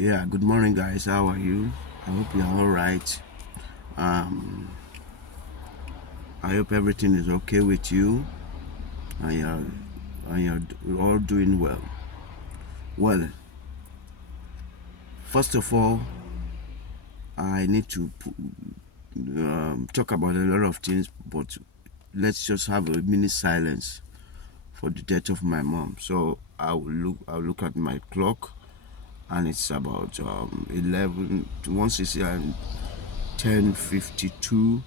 Yeah, good morning, guys. How are you? I hope you're all right. Um, I hope everything is okay with you and you're all doing well. Well, first of all, I need to talk about a lot of things, but let's just have a minute silence for the death of my mom. So I'll look at my clock, and it's about 11. Once it's 10:52,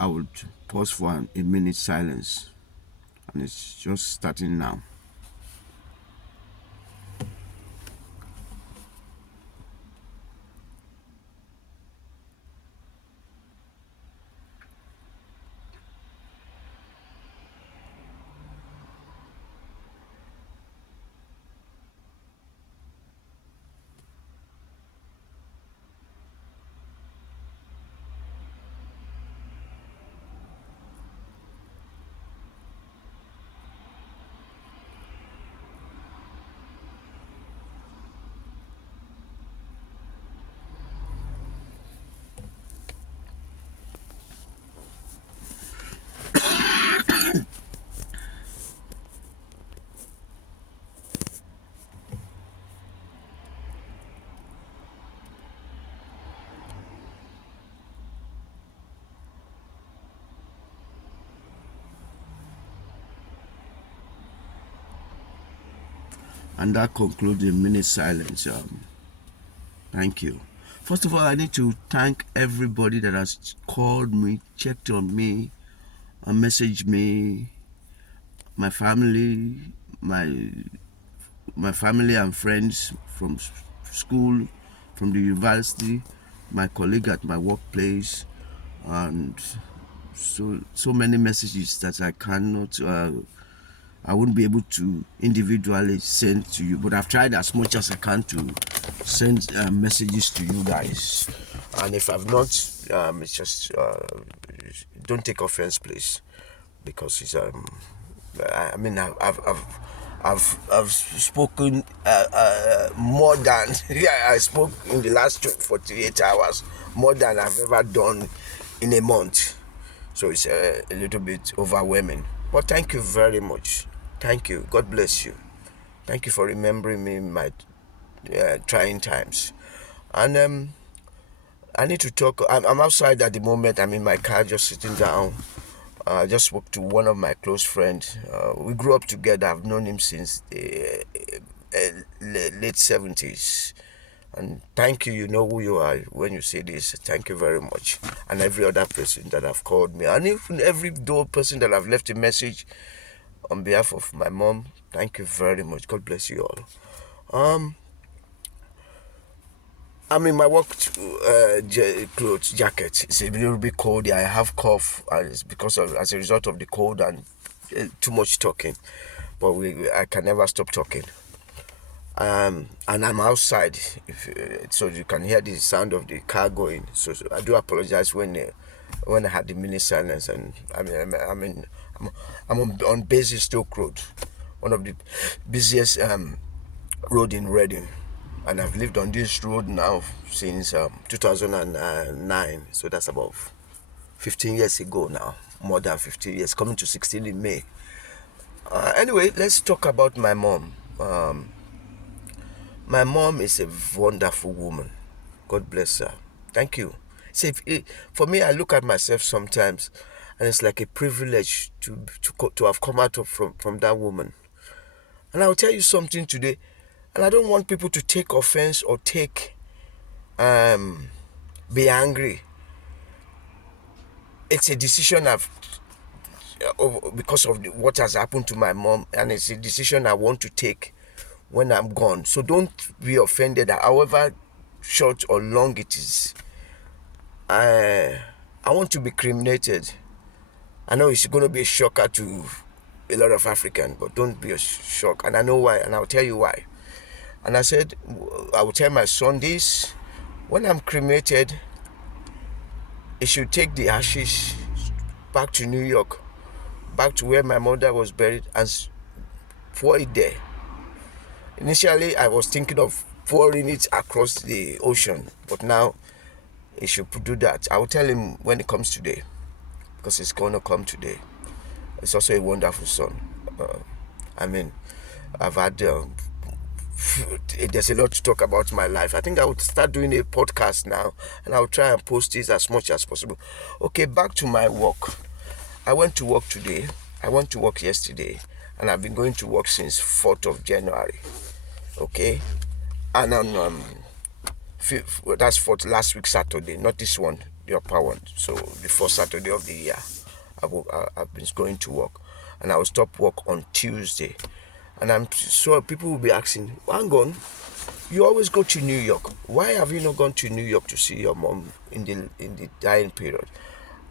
I would pause for a minute silence, and it's just starting now. And that concludes the minute silence. Thank you. First of all, I need to thank everybody that has called me, checked on me, and messaged me, my family, my my family and friends from school, from the university, my colleague at my workplace, and so many messages that I wouldn't be able to individually send to you, but I've tried as much as I can to send messages to you guys. And if I've not, it's just don't take offense, please, because it's I mean I've spoken more than yeah, I spoke in the last 48 hours more than I've ever done in a month. So it's a little bit overwhelming. But thank you very much. Thank you. God bless you. Thank you for remembering me in my trying times. And I need to talk. I'm outside at the moment. I'm in my car just sitting down. I just spoke to one of my close friends. We grew up together. I've known him since the late 70s. And thank you, you know who you are when you say this. Thank you very much. And every other person that have called me, and even every person that have left a message on behalf of my mom, thank you very much. God bless you all. I'm in my work clothes jacket. It's a little bit cold. I have cough, and it's because of as a result of the cold and too much talking. But I can never stop talking. And I'm outside, so you can hear the sound of the car going. So I do apologize when I had the mini silence. And I'm on Basil Stoke Road, one of the busiest road in Reading, and I've lived on this road now since 2009. So that's about 15 years ago now, more than 15 years, coming to 16 in May. Anyway, let's talk about my mom. My mom is a wonderful woman. God bless her. Thank you. See, for me, I look at myself sometimes, and it's like a privilege to have come out from that woman. And I'll tell you something today, and I don't want people to take offense or be angry. It's a decision because of what has happened to my mom, and it's a decision I want to take when I'm gone. So don't be offended, however short or long it is. I want to be cremated. I know it's going to be a shocker to a lot of Africans, but don't be a shock. And I know why, and I'll tell you why. And I said, I will tell my son this: when I'm cremated, he should take the ashes back to New York, back to where my mother was buried, and pour it there. Initially, I was thinking of pouring it across the ocean. But now he should do that. I will tell him when it comes today, because it's going to come today. It's also a wonderful son. I mean, I've had there's a lot to talk about my life. I think I would start doing a podcast now, and I'll try and post it as much as possible. Okay, back to my work. I went to work today. I went to work yesterday, and I've been going to work since 4th of January. Okay, and on that's for last week Saturday, not this one, the upper one. So the first Saturday of the year, I've been going to work, and I will stop work on Tuesday. And I'm sure people will be asking, hang on, you always go to New York. Why have you not gone to New York to see your mom in the dying period?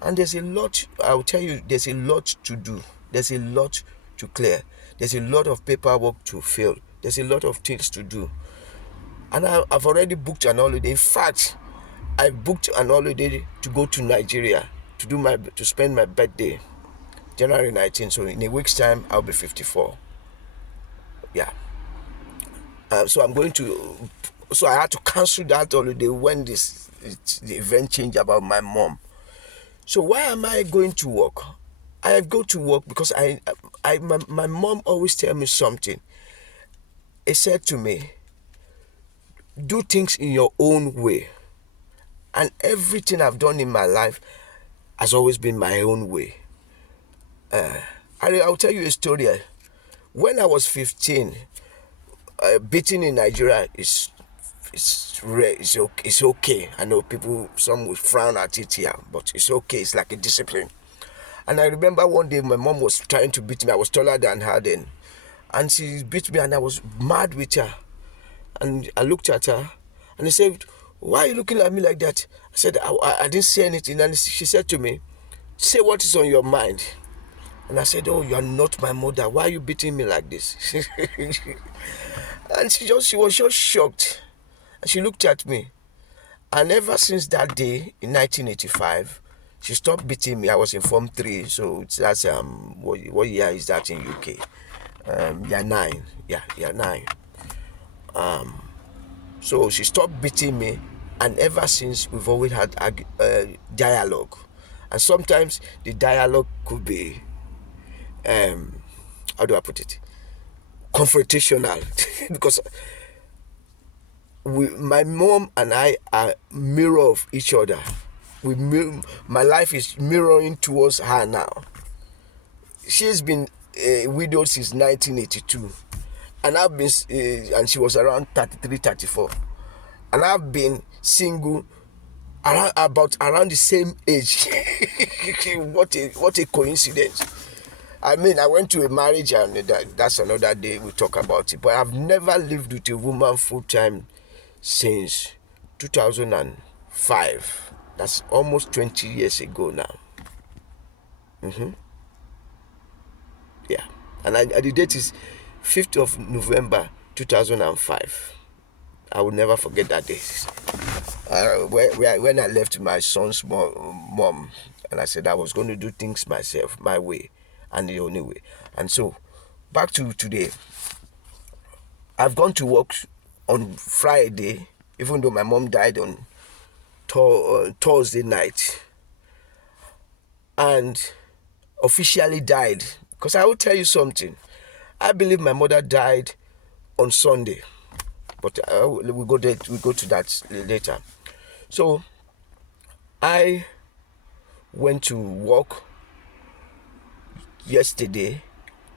And there's a lot, I'll tell you, there's a lot to do. There's a lot to clear. There's a lot of paperwork to fill. There's a lot of things to do. And I've already booked an holiday. In fact, I booked an holiday to go to Nigeria to spend my birthday, January 19th. So in a week's time, I'll be 54. Yeah. So I'm going to. So I had to cancel that holiday when the event changed about my mom. So why am I going to work? I go to work because my mom always tell me something. It said to me, do things in your own way. And everything I've done in my life has always been my own way. I'll tell you a story. When I was 15, beating in Nigeria is okay. I know some will frown at it here, but it's okay. It's like a discipline. And I remember one day my mom was trying to beat me. I was taller than her then. And she beat me, and I was mad with her. And I looked at her, and I said, why are you looking at me like that? I said, I didn't say anything. And she said to me, say what is on your mind. And I said, oh, you are not my mother. Why are you beating me like this? And she was just shocked. And she looked at me. And ever since that day, in 1985, she stopped beating me. I was in Form 3, so that's, what year is that in UK? Year 9. Yeah, year 9. So she stopped beating me, and ever since we've always had dialogue. And sometimes the dialogue could be, how do I put it, confrontational. Because my mom and I are mirror of each other. My life is mirroring towards her now. She's been widowed since 1982. And I've been, and she was around 33, 34. And I've been single around the same age. What a coincidence. I mean, I went to a marriage, and that's another day we talk about it. But I've never lived with a woman full time since 2005. That's almost 20 years ago now. Yeah. And the date is 5th of November 2005. I will never forget that day. When I left my son's mom, and I said I was going to do things myself, my way, and the only way. And so, back to today. I've gone to work on Friday, even though my mom died on Thursday night. And officially died. Because I will tell you something. I believe my mother died on Sunday. But we go to that later. So, I went to work yesterday,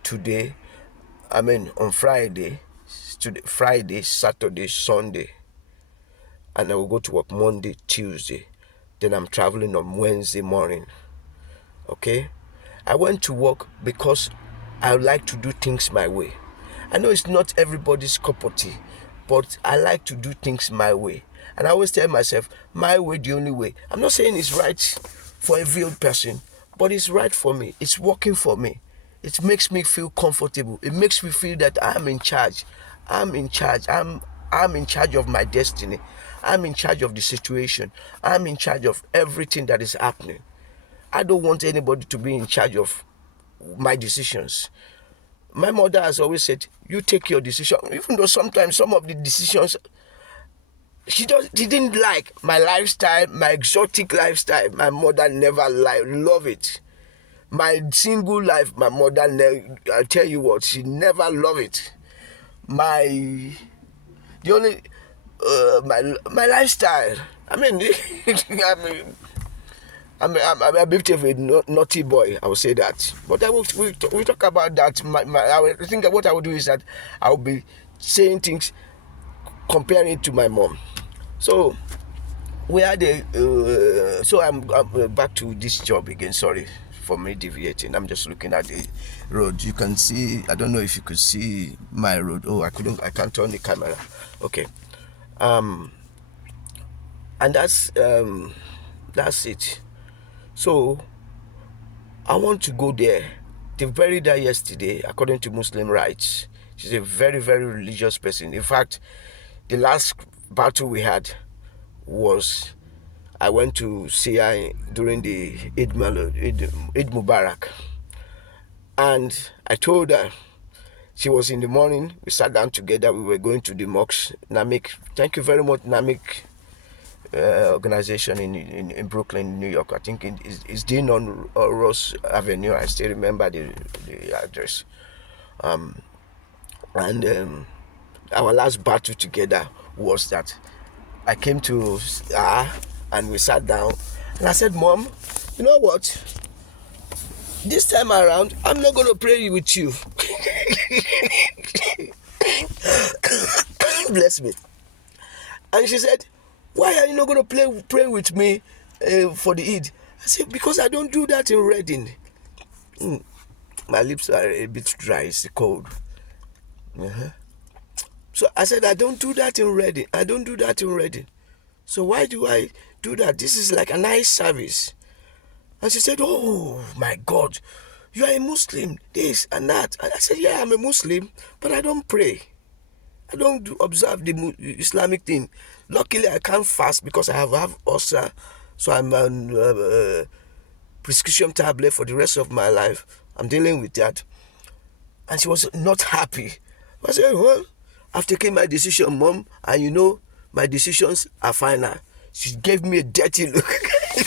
today, on Friday, Saturday, Sunday. And I will go to work Monday, Tuesday. Then I'm traveling on Wednesday morning. Okay? I went to work because I like to do things my way. I know it's not everybody's cup of tea, but I like to do things my way. And I always tell myself, my way, the only way. I'm not saying it's right for every old person, but it's right for me. It's working for me. It makes me feel comfortable. It makes me feel that I'm in charge. I'm in charge. I'm in charge of my destiny. I'm in charge of the situation. I'm in charge of everything that is happening. I don't want anybody to be in charge of my decisions. My mother has always said, you take your decision, even though sometimes some of the decisions She didn't like my lifestyle, my exotic lifestyle. My mother never love it. My single life, my mother I tell you what, she never love it. My the only my lifestyle. I mean, I mean, I'm a bit of a naughty boy. I would say that, but we talk about that. I think what I would do is that I will be saying things comparing it to my mom. So we had a so I'm back to this job again. Sorry for me deviating. I'm just looking at the road. You can see. I don't know if you could see my road. Oh, I couldn't. I can't turn the camera. Okay. Um, and that's it. So I want to go there. They buried her yesterday, according to Muslim rites. She's a very, very religious person. In fact, the last battle we had was I went to see her during the Eid Mubarak. And I told her, she was in the morning, we sat down together, we were going to the mosque, Namik. Thank you very much, Namik organization in Brooklyn, New York. I think it's Dean on Ross Avenue. I still remember the address. And our last battle together was that I came to her and we sat down and I said, Mom, you know what? This time around, I'm not going to pray with you. Bless me. And she said, why are you not going to pray with me for the Eid? I said, because I don't do that in Reading. My lips are a bit dry, it's cold. So I said, I don't do that in Reading. I don't do that in Reading. So why do I do that? This is like a nice service. And she said, oh my God, you are a Muslim, this and that. And I said, yeah, I'm a Muslim, but I don't pray. I don't observe the Islamic thing. Luckily, I can't fast because I have ulcer. So I'm on prescription tablet for the rest of my life. I'm dealing with that. And she was not happy. I said, well, I've taken my decision, Mom, and you know, my decisions are final. She gave me a dirty look.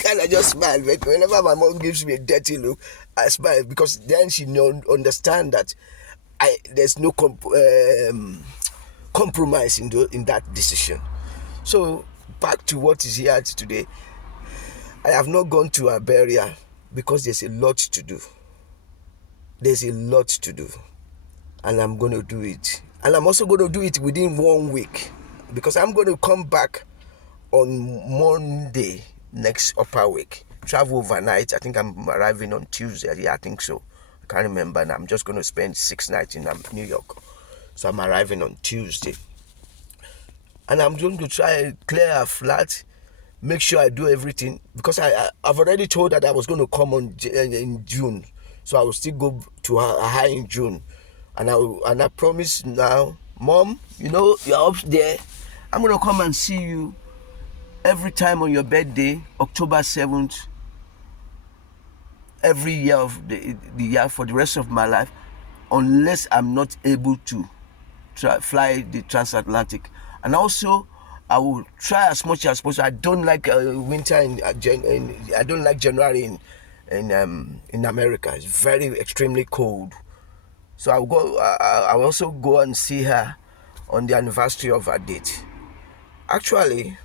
And I just smiled. Whenever my mom gives me a dirty look, I smile because then she understand that there's no compromise in that decision. So back to what is here today. I have not gone to a burial because there's a lot to do. There's a lot to do. And I'm going to do it. And I'm also going to do it within 1 week because I'm going to come back on Monday next upper week. Travel overnight. I think I'm arriving on Tuesday. Yeah, I think so. I can't remember. And I'm just going to spend 6 nights in New York. So I'm arriving on Tuesday. And I'm going to try and clear a flat, make sure I do everything. Because I've already told her that I was going to come in June. So I will still go to her in June. And I promise now, Mom, you know, you're up there. I'm going to come and see you every time on your birthday, October 7th, every year of the year for the rest of my life, unless I'm not able to fly the transatlantic. And also, I will try as much as possible. I don't like winter I don't like January in America. It's very extremely cold. So I'll also go and see her on the anniversary of her date. Actually,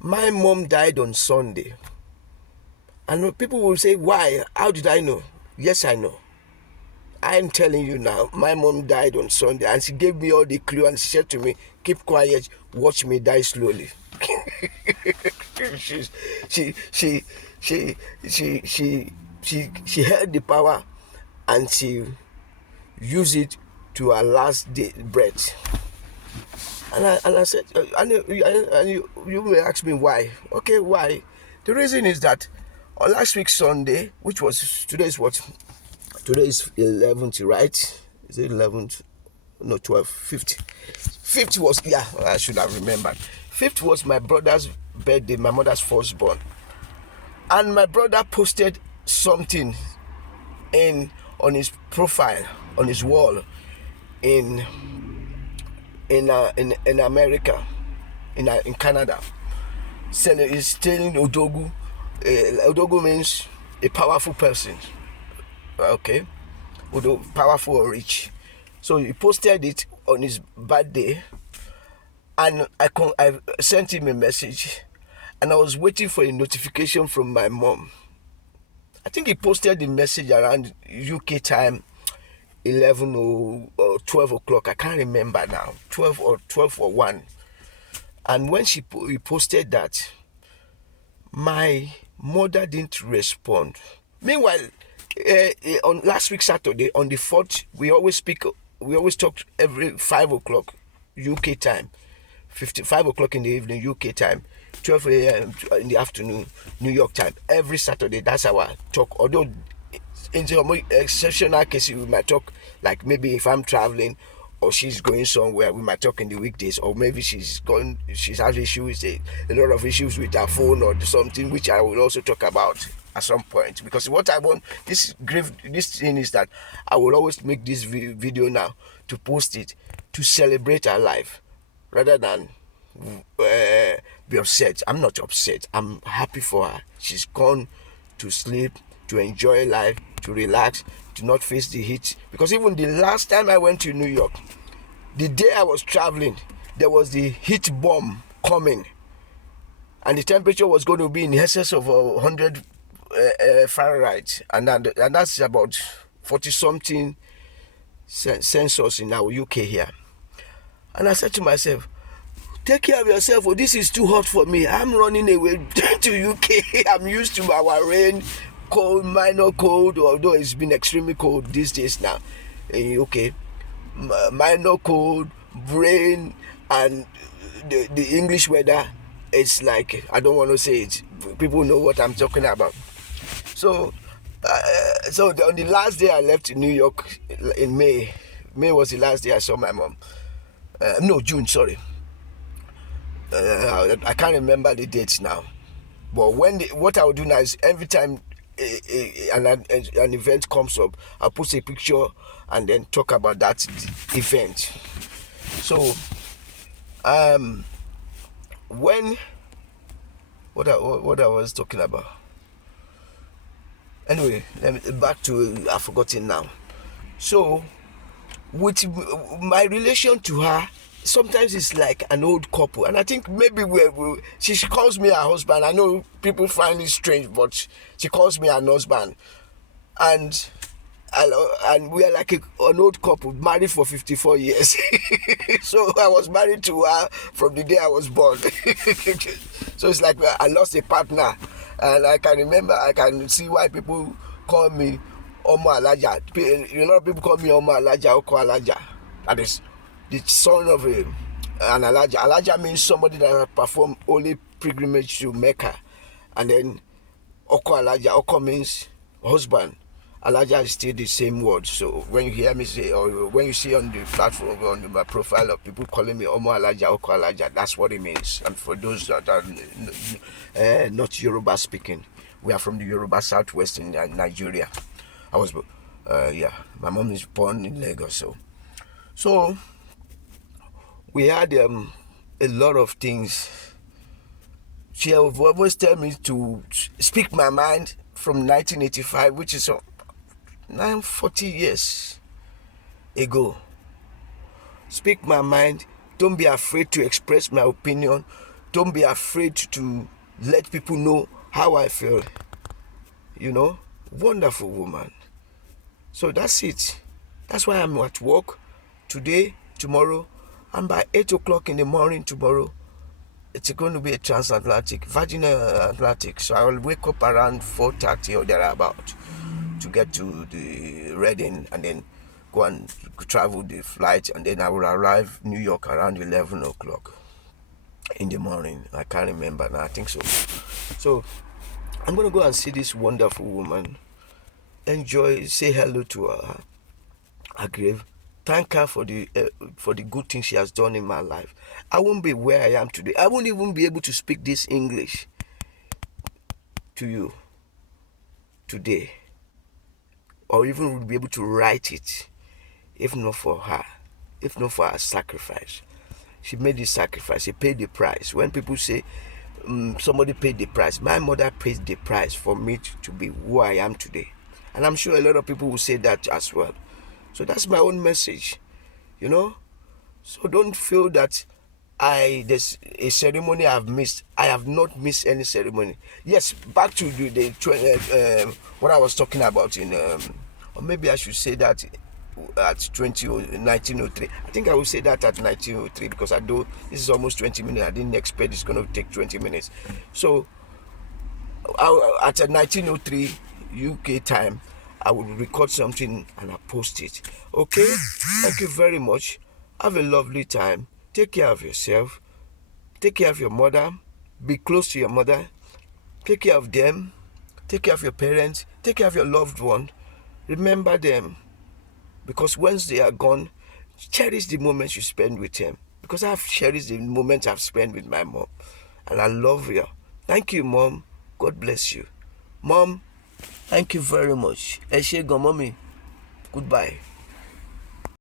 my mom died on Sunday. And people will say, why? How did I know? Yes, I know. I'm telling you now, my mom died on Sunday and she gave me all the clue and she said to me, keep quiet, watch me die slowly. She held the power and she used it to her last day breath. And I said, and you may ask me why. Okay, why? The reason is that on last week Sunday, which was today's what? Today is 11th, right? Is it 11th? No, 12th, 5th. 5th was, yeah, I should have remembered. 5th was my brother's birthday, my mother's firstborn. And my brother posted something on his profile, on his wall in America, in Canada. Is telling Odogu. Odogu means a powerful person. Okay, powerful or rich. So he posted it on his birthday, and I sent him a message, and I was waiting for a notification from my mom. I think he posted the message around UK time, 11 or 12 o'clock. I can't remember now, 12 or 1. And when he posted that, my mother didn't respond. Meanwhile, on last week Saturday, on the 4th, we always talk every 5 o'clock UK time, 5 o'clock in the evening UK time, 12 a.m. in the afternoon New York time. Every Saturday, that's our talk. Although in some exceptional cases, we might talk, like maybe if I'm traveling or she's going somewhere, we might talk in the weekdays, or maybe she's has issues, a lot of issues with her phone or something, which I will also talk about at some point. Because what I want, this thing is that I will always make this video now to post it to celebrate her life rather than be upset. I'm not upset. I'm happy for her. She's gone to sleep, to enjoy life, to relax, to not face the heat. Because even the last time I went to New York, the day I was traveling, there was the heat bomb coming, and the temperature was going to be in excess of 100 Fahrenheit, and that's about 40 something Celsius in our UK here. And I said to myself, take care of yourself, or this is too hot for me. I'm running away to UK. I'm used to our rain, cold, minor cold, although it's been extremely cold these days now in UK. Minor cold, rain, and the English weather. It's like, I don't want to say it. People know what I'm talking about. So on the last day I left New York in May was the last day I saw my mom. No, June, sorry. I can't remember the dates now. But what I will do now is every time an event comes up, I'll post a picture and then talk about that event. So, what I was talking about. Anyway, back to, I've forgotten now. So, with my relation to her, sometimes it's like an old couple, and I think maybe she calls me her husband. I know people find it strange, but she calls me her husband, and we are like an old couple, married for 54 years. So I was married to her from the day I was born. So it's like I lost a partner, and I can see why people call me Omo Alaja. A lot of people call me Omo Alaja, Oko Alaja. That is the son of an Alaja. Alaja means somebody that performed holy pilgrimage to Mecca. And then Oko Alaja, Oko means husband. Alaja is still the same word. So when you hear me say, or when you see on the platform, on my profile of people calling me Omo Alaja, Oko Alaja, that's what it means. And for those that are not Yoruba speaking, we are from the Yoruba Southwest in Nigeria. My mom is born in Lagos. So we had a lot of things. She would always tell me to speak my mind from 1985, which is 40 years ago. Speak my mind. Don't be afraid to express my opinion. Don't be afraid to let people know how I feel. Wonderful woman. So that's it. That's why I'm at work today, tomorrow, and by 8 o'clock in the morning tomorrow, it's going to be a transatlantic, Virgin Atlantic. So I will wake up around 4:30 or thereabout to get to the Reading, and then go and travel the flight, and then I will arrive New York around 11 o'clock in the morning. I can't remember now. I think so. So I'm going to go and see this wonderful woman. Enjoy, say hello to her, grave. Thank her for the good things she has done in my life. I won't be where I am today. I won't even be able to speak this English to you today, or even would be able to write it, if not for her, if not for her sacrifice. She made the sacrifice. She paid the price. When people say somebody paid the price, my mother paid the price for me to be who I am today. And I'm sure a lot of people will say that as well. So that's my own message, you know. So don't feel that there's a ceremony I've missed. I have not missed any ceremony. Yes, back to the what I was talking about in or maybe I should say that at 1903. I think I will say that at 1903 because I do. This is almost 20 minutes. I didn't expect it's going to take 20 minutes. So at 1903 UK time, I will record something and I post it. Okay, thank you very much. Have a lovely time. Take care of yourself. Take care of your mother. Be close to your mother. Take care of them. Take care of your parents. Take care of your loved one. Remember them. Because once they are gone, cherish the moments you spend with them. Because I've cherished the moments I've spent with my mom. And I love you. Thank you, Mom. God bless you. Mom, thank you very much. Eshe go, mommy. Goodbye.